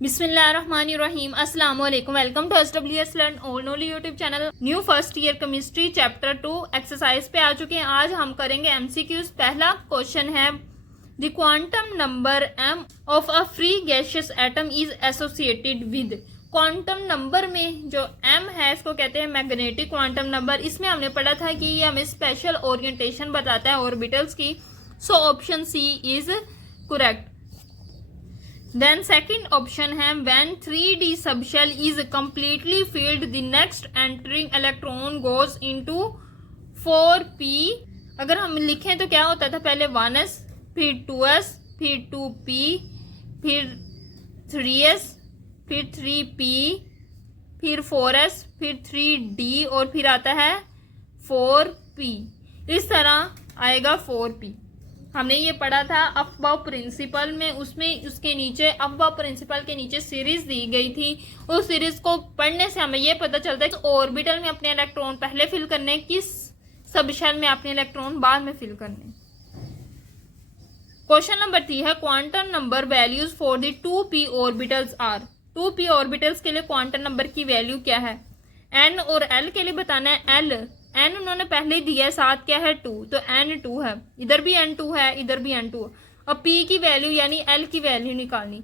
बिस्मिल्लाहिर्रहमानिर्रहीम अस्सलाम वालेकुम। Welcome to SWS learn all only YouTube channel. New first year chemistry chapter 2 exercise पे आ चुके हैं। आज हम करेंगे MCQs। पहला क्वेश्चन है the quantum number m of a free gaseous atom is associated with. Quantum number में जो m है इसको कहते हैं मैग्नेटिक क्वांटम नंबर। इसमें हमने पढ़ा था कि ये हमें स्पेशल ओरिएंटेशन बताता है ऑर्बिटल्स की। So option C is correct. Then second option है when 3D subshell is completely filled, the next entering electron goes into 4p। अगर हम लिखें तो क्या होता था, पहले 1s, फिर 2s, फिर 2p, फिर 3s, फिर 3p, फिर 4s, फिर 3d और फिर आता है 4p। इस तरह आएगा 4p। हमने ये पढ़ा था अफबाउ प्रिंसिपल में। उसमें उसके नीचे अफबाउ प्रिंसिपल के नीचे सीरीज दी गई थी। उस सीरीज को पढ़ने से हमें ये पता चलता है कि ऑर्बिटल में अपने इलेक्ट्रॉन पहले फिल करने, किस सबशेल में अपने इलेक्ट्रॉन बाद में फिल करने। क्वेश्चन नंबर 3 है quantum number values for the 2p orbitals are. 2p orbitals के लिए क्वांटम नंबर की वैल्यू क्या है। n और l के लिए बताना है। n उन्होंने पहले दिया है, साथ क्या है 2, तो n 2 है, इधर भी n 2 है, इधर भी n 2 है। और p की वैल्यू यानी l की वैल्यू निकालनी।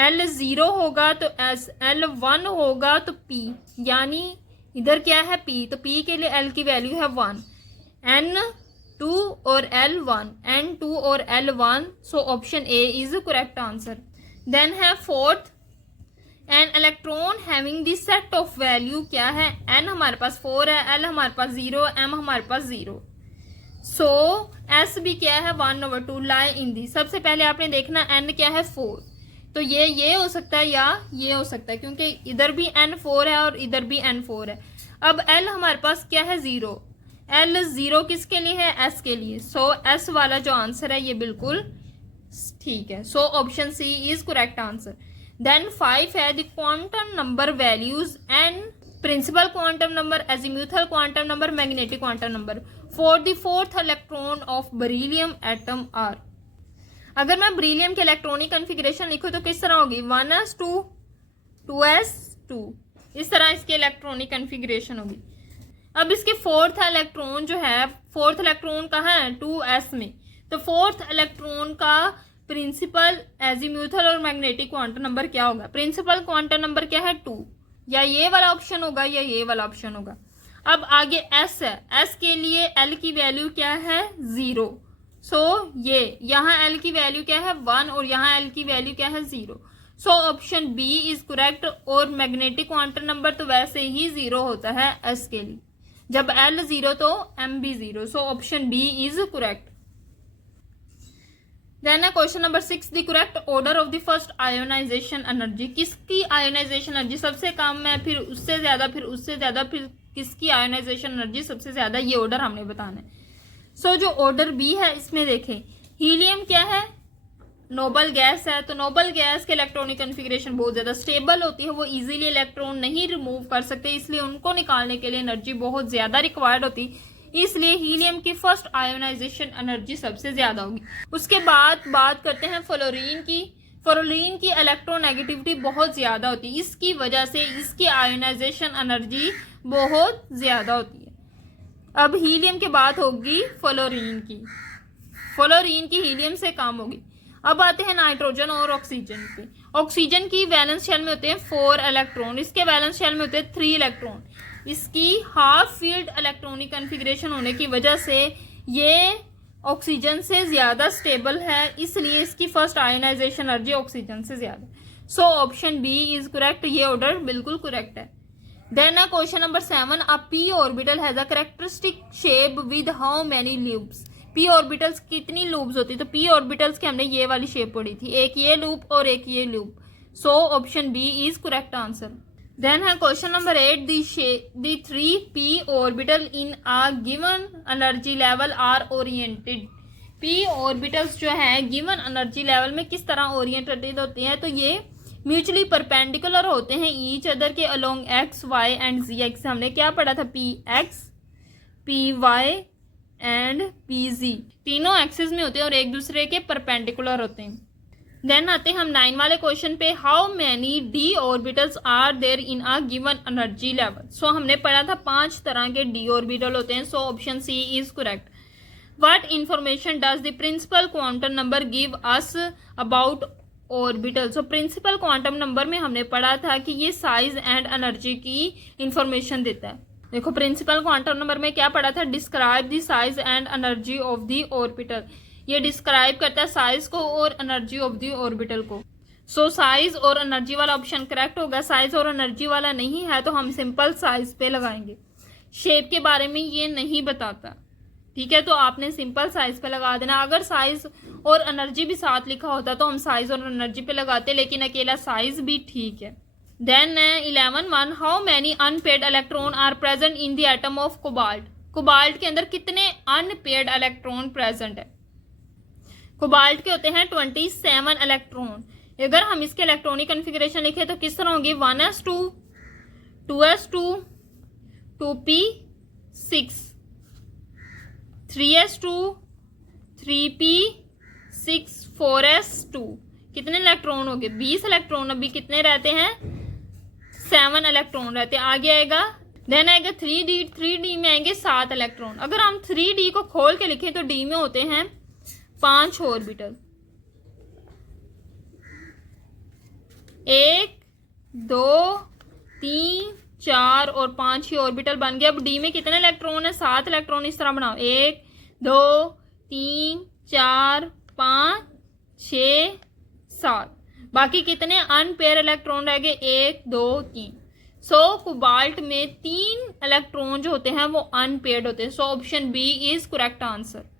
l 0 होगा तो s, l 1 होगा तो p, यानी इधर क्या है p, तो p के लिए l की वैल्यू है 1, n 2 और l 1, n 2 और l 1। So option A is correct answer. Then है fourth an electron having the set of value क्या है। n हमारे पास 4 है, l हमारे पास 0, m हमारे पास 0। सो s भी क्या है 1/2 लाई इन दी। सबसे पहले आपने देखना n क्या है 4, तो ये हो सकता है या ये हो सकता है, क्योंकि इधर भी n 4 है और इधर भी n 4 है। अब l हमारे पास क्या है 0, l 0 किसके लिए है, s के लिए। सो s वाला जो आंसर है ये बिल्कुल ठीक है। So option C is correct answer. Then 5 है the quantum number values N principal quantum number, azimuthal quantum number, magnetic quantum number for the fourth electron of beryllium atom are. अगर मैं बेरिलियम के electronic configuration लिखूं तो किस तरह होगी, 1s2 2s2, इस तरह इसके इलेक्ट्रॉनिक कॉन्फ़िगरेशन होगी। अब इसके फोर्थ इलेक्ट्रॉन जो है, फोर्थ इलेक्ट्रॉन कहाँ है 2s में, तो फोर्थ इलेक्ट्रॉन का प्रिंसिपल, एजीम्यूथल और मैग्नेटिक क्वांटम नंबर क्या होगा। प्रिंसिपल क्वांटम नंबर क्या है 2, या ये वाला ऑप्शन होगा या ये वाला ऑप्शन होगा। अब आगे s है, s के लिए l की वैल्यू क्या है 0। सो ये यहाँ l की वैल्यू क्या है 1 और यहाँ l की वैल्यू क्या है 0। So option B is correct. और मैग्नेटिक क्वांटम नंबर तो वैसे ही 0 होता है s के लिए, जब l 0 तो m भी 0। So option B is correct. Then है question number 6 the correct order of the first ionization energy. किसकी आयोनाइजेशन एनर्जी सबसे कम है, फिर उससे ज्यादा, फिर उससे ज्यादा, फिर किसकी आयोनाइजेशन एनर्जी सबसे ज्यादा, ये ऑर्डर हमने बताना है। सो जो ऑर्डर बी है इसमें देखें, हीलियम क्या है, नोबल गैस है, तो नोबल गैस के इलेक्ट्रॉनिक कॉन्फ़िगरेशन बहुत ज्यादा स्टेबल होती है, वो इजीली इलेक्ट्रॉन नहीं रिमूव कर सकते, इसलिए उनको निकालने के लिए एनर्जी बहुत ज्यादा रिक्वायर्ड होती है, इसलिए हीलियम की फर्स्ट आयोनाइजेशन एनर्जी सबसे ज्यादा होगी। उसके बाद बात करते हैं फ्लोरीन की। फ्लोरीन की इलेक्ट्रोनेगेटिविटी बहुत ज्यादा होती है, इसकी वजह से इसकी आयोनाइजेशन एनर्जी बहुत ज्यादा होती है। अब हीलियम के बाद होगी फ्लोरीन की, फ्लोरीन की हीलियम से कम होगी। अब आते हैं नाइट्रोजन और ऑक्सीजन पे। ऑक्सीजन की वैलेंस शेल में होते हैं 4 इलेक्ट्रॉन, इसके वैलेंस शेल में होते हैं 3 इलेक्ट्रॉन। इसकी हाफ फील्ड इलेक्ट्रॉनिक कॉन्फ़िगरेशन होने की वजह से ये ऑक्सीजन से ज्यादा स्टेबल है, इसलिए इसकी फर्स्ट आयोनाइजेशन एनर्जी ऑक्सीजन से ज्यादा। So option B is correct, ये ऑर्डर बिल्कुल करेक्ट है। देन है question number 7 a p orbital has a characteristic shape with how many loops. p orbitals कितनी लूप्स होती है, तो p ऑर्बिटल्स की हमने ये वाली शेप पढ़ी थी, एक ये लूप और एक ये loop. So option B is correct answer. Then है question number 8 the 3p orbital in a given energy level are oriented. p orbitals जो है गिवन एनर्जी लेवल में किस तरह ओरिएंटेड होते हैं, तो ये म्यूचुअली परपेंडिकुलर होते हैं ईच अदर के along x, y and z x. हमने क्या पढ़ा था, px, py एंड pz तीनों एक्सिस में होते हैं और एक दूसरे के परपेंडिकुलर होते हैं। देन आते हैं हम 9 वाले क्वेश्चन पे, how many D orbitals are there in a given energy level. So हमने पढ़ा था 5 तरह के डी ऑर्बिटल होते हैं। So option C is correct. What information does the principal quantum number give us about orbital. So principal quantum number में हमने पढ़ा था कि ये साइज एंड एनर्जी की इंफॉर्मेशन देता है। देखो प्रिंसिपल क्वांटम नंबर में क्या पढ़ा था, describe the size and energy of the orbital. ये डिस्क्राइब करता है साइज को और एनर्जी ऑफ द ऑर्बिटल को। सो साइज और एनर्जी वाला ऑप्शन करेक्ट होगा। साइज और एनर्जी वाला नहीं है तो हम सिंपल साइज पे लगाएंगे। शेप के बारे में ये नहीं बताता, ठीक है, तो आपने सिंपल साइज पे लगा देना। अगर साइज और एनर्जी भी साथ लिखा होता तो हम साइज और एनर्जी पे लगाते, लेकिन अकेला साइज भी ठीक है। Then 11 how many unpaired electron are present in the atom of cobalt. Cobalt के अंदर कितने अनपेयर्ड इलेक्ट्रॉन प्रेजेंट है। कोबाल्ट के होते हैं 27 इलेक्ट्रॉन। अगर हम इसके इलेक्ट्रॉनिक कॉन्फ़िगरेशन लिखे तो किस तरह होंगे, 1s2 2s2 2p6 3s2 3p6 4s2। कितने इलेक्ट्रॉन हो गए, 20 इलेक्ट्रॉन। अभी कितने रहते हैं, 7 इलेक्ट्रॉन रहते हैं। आगे आएगा, देन आएगा 3d। 3d में आएंगे 7 इलेक्ट्रॉन। अगर हम 3d को खोल के लिखें तो d में होते हैं 5 ऑर्बिटल, 1 2 3 4 और 5 ही ऑर्बिटल बन गए। अब डी में कितने इलेक्ट्रॉन है, 7 इलेक्ट्रॉन। इस तरह बनाओ, 1 2 3 4 5 6 7। बाकी कितने अनपेयर इलेक्ट्रॉन रह गए, 1 2 3। सो कोबाल्ट में 3 इलेक्ट्रॉन जो होते हैं वो अनपेयर्ड होते हैं। So option B is correct answer.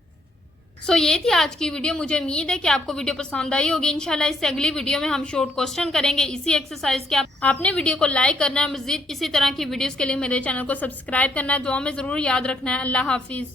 So ये थी आज की वीडियो। मुझे उम्मीद है कि आपको वीडियो पसंद आई होगी। इंशाल्लाह इससे अगली वीडियो में हम शॉर्ट क्वेश्चन करेंगे इसी एक्सरसाइज के। आपने वीडियो को लाइक करना है। मजीद इसी तरह की वीडियोस के लिए मेरे चैनल को सब्सक्राइब करना है। दुआ में ज़रूर याद रखना है। अल्लाह हाफिज़।